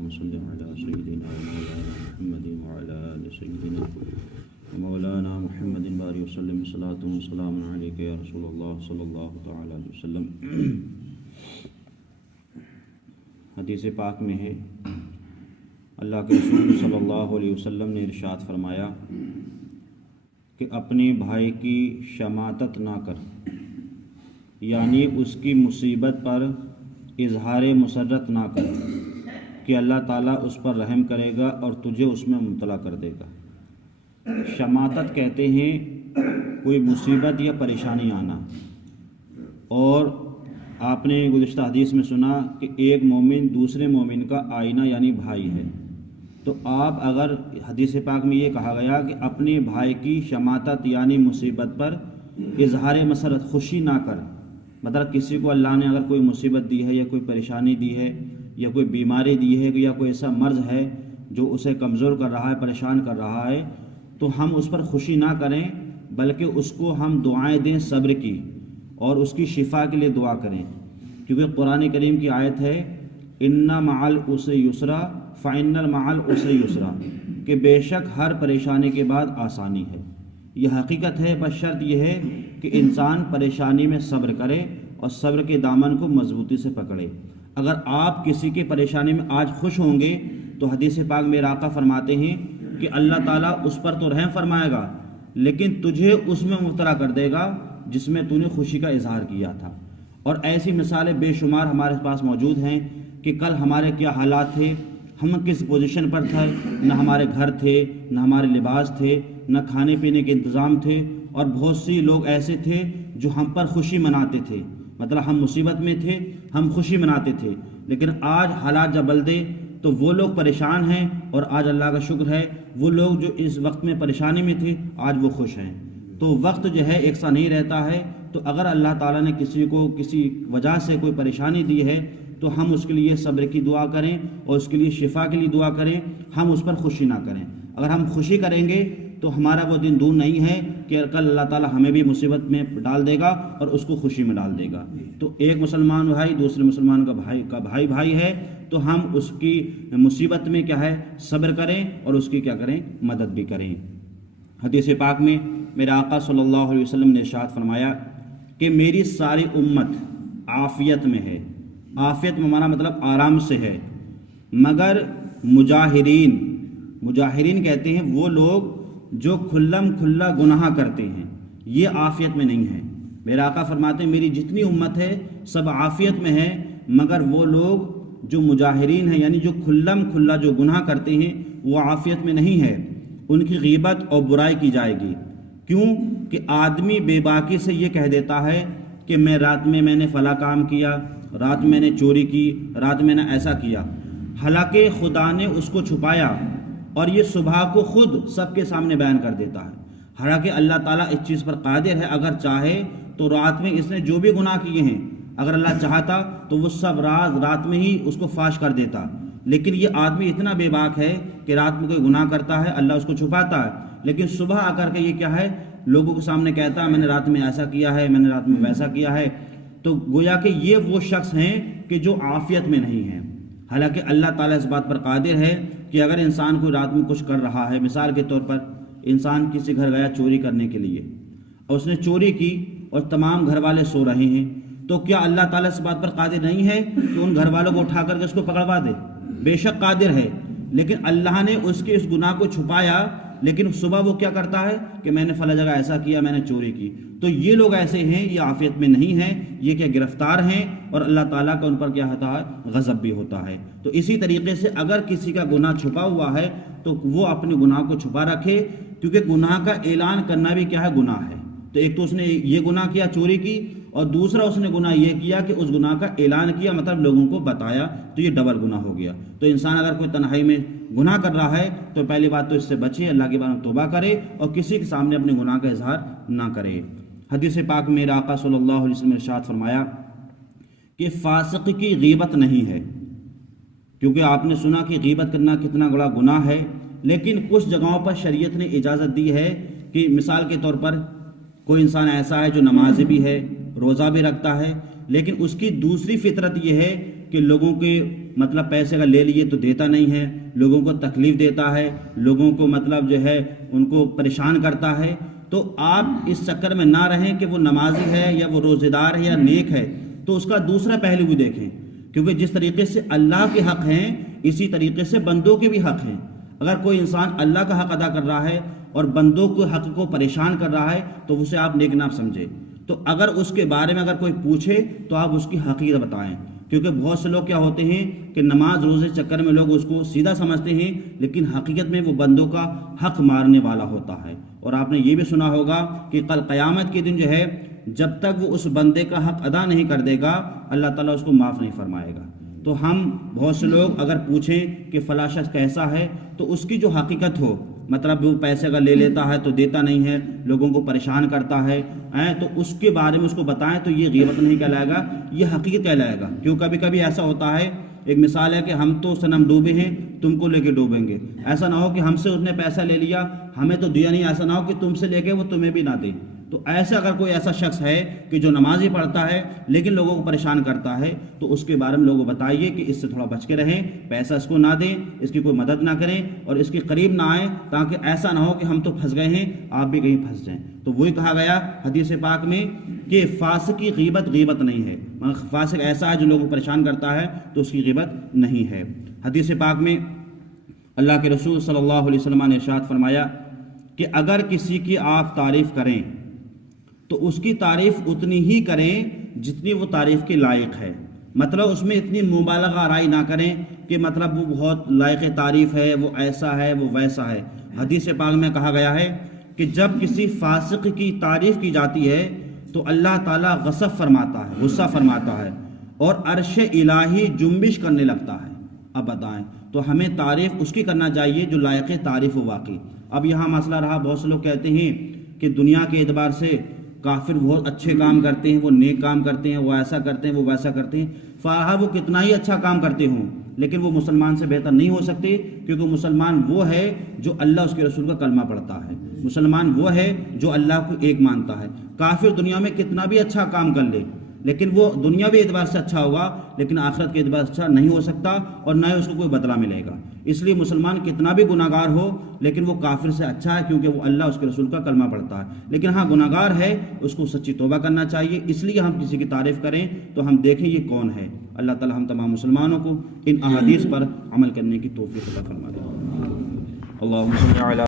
اللهم صل على سيدنا ومولانا محمد وعلى آل سيدنا ومولانا محمد بارك وسلم صلاة وسلام عليك يا رسول الله صلی اللہ تعالی علیہ وسلم۔ حدیث پاک میں ہے اللہ کے رسول صلی اللہ علیہ وسلم نے ارشاد فرمایا کہ اپنے بھائی کی شماتت نہ کر، یعنی اس کی مصیبت پر اظہار مسرت نہ کر کہ اللہ تعالیٰ اس پر رحم کرے گا اور تجھے اس میں مبتلا کر دے گا۔ شماتت کہتے ہیں کوئی مصیبت یا پریشانی آنا، اور آپ نے گزشتہ حدیث میں سنا کہ ایک مومن دوسرے مومن کا آئینہ یعنی بھائی ہے، تو آپ اگر حدیث پاک میں یہ کہا گیا کہ اپنے بھائی کی شماتت یعنی مصیبت پر اظہار مسرت، خوشی نہ کر، مطلب کسی کو اللہ نے اگر کوئی مصیبت دی ہے یا کوئی پریشانی دی ہے یا کوئی بیماری دی ہے یا کوئی ایسا مرض ہے جو اسے کمزور کر رہا ہے، پریشان کر رہا ہے، تو ہم اس پر خوشی نہ کریں بلکہ اس کو ہم دعائیں دیں صبر کی اور اس کی شفا کے لیے دعا کریں، کیونکہ قرآن کریم کی آیت ہے ان مع العسر یسرا فإن مع العسر یسرا، کہ بے شک ہر پریشانی کے بعد آسانی ہے۔ یہ حقیقت ہے، بس شرط یہ ہے کہ انسان پریشانی میں صبر کرے اور صبر کے دامن کو مضبوطی سے پکڑے۔ اگر آپ کسی کی پریشانی میں آج خوش ہوں گے تو حدیث پاک میں آقا فرماتے ہیں کہ اللہ تعالیٰ اس پر تو رحم فرمائے گا لیکن تجھے اس میں مبتلا کر دے گا جس میں تو نے خوشی کا اظہار کیا تھا۔ اور ایسی مثالیں بے شمار ہمارے پاس موجود ہیں کہ کل ہمارے کیا حالات تھے، ہم کس پوزیشن پر تھے، نہ ہمارے گھر تھے، نہ ہمارے لباس تھے، نہ کھانے پینے کے انتظام تھے، اور بہت سی لوگ ایسے تھے جو ہم پر خوشی مناتے تھے، مطلب ہم مصیبت میں تھے ہم خوشی مناتے تھے، لیکن آج حالات جب بدلے تو وہ لوگ پریشان ہیں، اور آج اللہ کا شکر ہے وہ لوگ جو اس وقت میں پریشانی میں تھے آج وہ خوش ہیں۔ تو وقت جو ہے ایک سا نہیں رہتا ہے، تو اگر اللہ تعالیٰ نے کسی کو کسی وجہ سے کوئی پریشانی دی ہے تو ہم اس کے لیے صبر کی دعا کریں اور اس کے لیے شفا کے لیے دعا کریں، ہم اس پر خوشی نہ کریں۔ اگر ہم خوشی کریں گے تو ہمارا وہ دن دور نہیں ہے کہ کل اللہ تعالیٰ ہمیں بھی مصیبت میں ڈال دے گا اور اس کو خوشی میں ڈال دے گا۔ تو ایک مسلمان بھائی دوسرے مسلمان کا بھائی ہے تو ہم اس کی مصیبت میں کیا ہے صبر کریں اور اس کی کیا کریں مدد بھی کریں۔ حدیث پاک میں میرے آقا صلی اللہ علیہ وسلم نے ارشاد فرمایا کہ میری ساری امت عافیت میں ہے، عافیت میں ہمارا مطلب آرام سے ہے، مگر مجاہرین کہتے ہیں وہ لوگ جو کھلم کھلا گناہ کرتے ہیں، یہ عافیت میں نہیں ہے۔ میرے آقا فرماتے ہیں میری جتنی امت ہے سب عافیت میں ہے، مگر وہ لوگ جو مجاہرین ہیں یعنی جو کھلم کھلا جو گناہ کرتے ہیں وہ عافیت میں نہیں ہے، ان کی غیبت اور برائی کی جائے گی۔ کیوں کہ آدمی بے باکی سے یہ کہہ دیتا ہے کہ میں رات میں نے فلاں کام کیا، رات میں نے چوری کی، رات میں نے ایسا کیا، حالانکہ خدا نے اس کو چھپایا اور یہ صبح کو خود سب کے سامنے بیان کر دیتا ہے۔ حالانکہ اللہ تعالیٰ اس چیز پر قادر ہے، اگر چاہے تو رات میں اس نے جو بھی گناہ کیے ہیں اگر اللہ چاہتا تو وہ سب رات میں ہی اس کو فاش کر دیتا، لیکن یہ آدمی اتنا بے باک ہے کہ رات میں کوئی گناہ کرتا ہے اللہ اس کو چھپاتا ہے، لیکن صبح آ کر کے یہ کیا ہے لوگوں کے سامنے کہتا ہے میں نے رات میں ایسا کیا ہے، میں نے رات میں ویسا کیا ہے۔ تو گویا کہ یہ وہ شخص ہیں کہ جو عافیت میں نہیں ہیں۔ حالانکہ اللہ تعالیٰ اس بات پر قادر ہے کہ اگر انسان کوئی رات میں کچھ کر رہا ہے، مثال کے طور پر انسان کسی گھر گیا چوری کرنے کے لیے اور اس نے چوری کی اور تمام گھر والے سو رہے ہیں، تو کیا اللہ تعالیٰ اس بات پر قادر نہیں ہے کہ ان گھر والوں کو اٹھا کر کے اس کو پکڑوا دے؟ بے شک قادر ہے، لیکن اللہ نے اس کے اس گناہ کو چھپایا، لیکن صبح وہ کیا کرتا ہے کہ میں نے فلاں جگہ ایسا کیا، میں نے چوری کی۔ تو یہ لوگ ایسے ہیں، یہ عافیت میں نہیں ہیں، یہ کیا گرفتار ہیں، اور اللہ تعالیٰ کا ان پر کیا ہوتا ہے غضب بھی ہوتا ہے۔ تو اسی طریقے سے اگر کسی کا گناہ چھپا ہوا ہے تو وہ اپنے گناہ کو چھپا رکھے، کیونکہ گناہ کا اعلان کرنا بھی کیا ہے گناہ ہے۔ تو ایک تو اس نے یہ گناہ کیا چوری کی، اور دوسرا اس نے گناہ یہ کیا کہ اس گناہ کا اعلان کیا، مطلب لوگوں کو بتایا، تو یہ ڈبل گناہ ہو گیا۔ تو انسان اگر کوئی تنہائی میں گناہ کر رہا ہے تو پہلی بات تو اس سے بچے، اللہ کے بارے میں توبہ کرے اور کسی کے سامنے اپنے گناہ کا اظہار نہ کرے۔ حدیث پاک میں میرے آقا صلی اللہ علیہ وسلم نے ارشاد فرمایا کہ فاسق کی غیبت نہیں ہے، کیونکہ آپ نے سنا کہ غیبت کرنا کتنا بڑا گناہ ہے، لیکن کچھ جگہوں پر شریعت نے اجازت دی ہے کہ مثال کے طور پر کوئی انسان ایسا ہے جو نمازی بھی ہے، روزہ بھی رکھتا ہے، لیکن اس کی دوسری فطرت یہ ہے کہ لوگوں کے مطلب پیسے کا لے لیے تو دیتا نہیں ہے، لوگوں کو تکلیف دیتا ہے، لوگوں کو مطلب جو ہے ان کو پریشان کرتا ہے، تو آپ اس چکر میں نہ رہیں کہ وہ نمازی ہے یا وہ روزے دار ہے یا نیک ہے، تو اس کا دوسرا پہلو بھی دیکھیں، کیونکہ جس طریقے سے اللہ کے حق ہیں اسی طریقے سے بندوں کے بھی حق ہیں۔ اگر کوئی انسان اللہ کا حق ادا کر رہا ہے اور بندوں کے حق کو پریشان کر رہا ہے تو اسے آپ نیک نہ سمجھے، تو اگر اس کے بارے میں اگر کوئی پوچھے تو آپ اس کی حقیقت بتائیں، کیونکہ بہت سے لوگ کیا ہوتے ہیں کہ نماز روزے چکر میں لوگ اس کو سیدھا سمجھتے ہیں، لیکن حقیقت میں وہ بندوں کا حق مارنے والا ہوتا ہے۔ اور آپ نے یہ بھی سنا ہوگا کہ کل قیامت کے دن جو ہے جب تک وہ اس بندے کا حق ادا نہیں کر دے گا اللہ تعالیٰ اس کو معاف نہیں فرمائے گا۔ تو ہم بہت سے لوگ اگر پوچھیں کہ فلاں شخص کیسا ہے تو اس کی جو حقیقت ہو، مطلب وہ پیسے کا لے لیتا ہے تو دیتا نہیں ہے، لوگوں کو پریشان کرتا ہے، تو اس کے بارے میں اس کو بتائیں تو یہ غیبت نہیں کہلائے گا، یہ حقیقت کہلائے گا۔ کیوں کبھی کبھی ایسا ہوتا ہے، ایک مثال ہے کہ ہم تو صنم ڈوبے ہیں تم کو لے کے ڈوبیں گے، ایسا نہ ہو کہ ہم سے اس نے پیسہ لے لیا ہمیں تو دیا نہیں، ایسا نہ ہو کہ تم سے لے کے وہ تمہیں بھی نہ دے۔ تو ایسا اگر کوئی ایسا شخص ہے کہ جو نماز ہی پڑھتا ہے لیکن لوگوں کو پریشان کرتا ہے تو اس کے بارے میں لوگوں کو بتائیے کہ اس سے تھوڑا بچ کے رہیں، پیسہ اس کو نہ دیں، اس کی کوئی مدد نہ کریں اور اس کے قریب نہ آئیں، تاکہ ایسا نہ ہو کہ ہم تو پھنس گئے ہیں آپ بھی کہیں پھنس جائیں۔ تو وہی کہا گیا حدیث پاک میں کہ فاسق کی غیبت غیبت نہیں ہے، مگر فاسق ایسا ہے جو لوگوں کو پریشان کرتا ہے تو اس کی غیبت نہیں ہے۔ حدیث پاک میں اللہ کے رسول صلی اللہ علیہ وسلم نے ارشاد فرمایا کہ اگر کسی کی آپ تعریف کریں تو اس کی تعریف اتنی ہی کریں جتنی وہ تعریف کے لائق ہے، مطلب اس میں اتنی مبالغہ آرائی نہ کریں کہ مطلب وہ بہت لائق تعریف ہے، وہ ایسا ہے وہ ویسا ہے۔ حدیث پاک میں کہا گیا ہے کہ جب کسی فاسق کی تعریف کی جاتی ہے تو اللہ تعالیٰ غضب فرماتا ہے، غصہ فرماتا ہے اور عرش الہی جنبش کرنے لگتا ہے۔ اب بتائیں، تو ہمیں تعریف اس کی کرنا چاہیے جو لائق تعریف ہو واقعی۔ اب یہاں مسئلہ رہا، بہت سے لوگ کہتے ہیں کہ دنیا کے اعتبار سے کافر بہت اچھے کام کرتے ہیں، وہ نیک کام کرتے ہیں، وہ ایسا کرتے ہیں، وہ ویسا کرتے ہیں، فارغ وہ کتنا ہی اچھا کام کرتے ہوں لیکن وہ مسلمان سے بہتر نہیں ہو سکتے، کیونکہ مسلمان وہ ہے جو اللہ اس کے رسول کا کلمہ پڑھتا ہے، مسلمان وہ ہے جو اللہ کو ایک مانتا ہے۔ کافر دنیا میں کتنا بھی اچھا کام کر لے لیکن وہ دنیاوی اعتبار سے اچھا ہوگا لیکن آخرت کے اعتبار سے اچھا نہیں ہو سکتا اور نہ ہی اس کو کوئی بدلہ ملے گا۔ اس لیے مسلمان کتنا بھی گناہ گار ہو لیکن وہ کافر سے اچھا ہے، کیونکہ وہ اللہ اس کے رسول کا کلمہ پڑھتا ہے۔ لیکن ہاں گناہ گار ہے اس کو سچی توبہ کرنا چاہیے، اس لیے ہم کسی کی تعریف کریں تو ہم دیکھیں یہ کون ہے۔ اللہ تعالی ہم تمام مسلمانوں کو ان احادیث پر عمل کرنے کی توفیق عطا فرما دے۔ اللہم صل علی